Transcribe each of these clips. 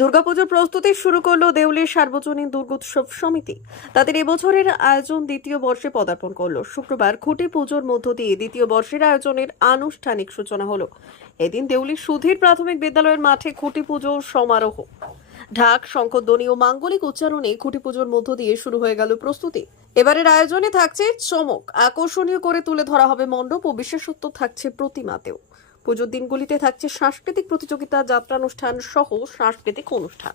দুর্গাপুজোর প্রস্তুতি শুরু করল দেউলির সার্বজনীন দুর্গোৎসব সমিতি। তাদের এবছরের আয়োজন দ্বিতীয় বর্ষে পদার্পণ করল। শুক্রবার খুঁটি পুজোর মধ্য দিয়ে দ্বিতীয় বর্ষের আয়োজনের আনুষ্ঠানিক সূচনা হলো। এদিন দেউলির সুধীর প্রাথমিক বিদ্যালয়ের মাঠে খুঁটি পুজো সমারোহ। ঢাক, শঙ্করধ্বনি ও মাঙ্গলিক উচ্চারণে খুঁটি পুজোর মধ্য দিয়ে শুরু হয়ে গেল প্রস্তুতি। এবারের আয়োজনে থাকছে চমক। আকর্ষণীয় করে তুলে ধরা হবে মণ্ডপ ও বিশেষত্ব থাকছে প্রতিমাতেও। পুজোর দিনগুলিতে থাকছে সাংস্কৃতিক প্রতিযোগিতা যাত্রানুষ্ঠান সহ সাংস্কৃতিক অনুষ্ঠান।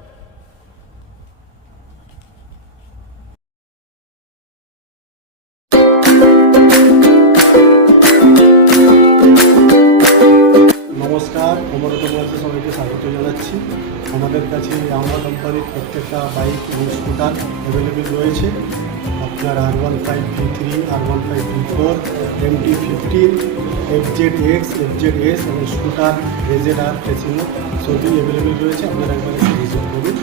স্বাগত আমাদের কাছে আমরা কোম্পানির প্রত্যেকটা বাইক এবং স্কুটার অ্যাভেলেবেল রয়েছে। আপনার R one five three three R one five three four M T fifteen F Z X F Z S এবং স্কুটার রেজেড আর ফেসিনো সবই অ্যাভেলেবেল রয়েছে। আপনারা একবার ভিজিট করুন।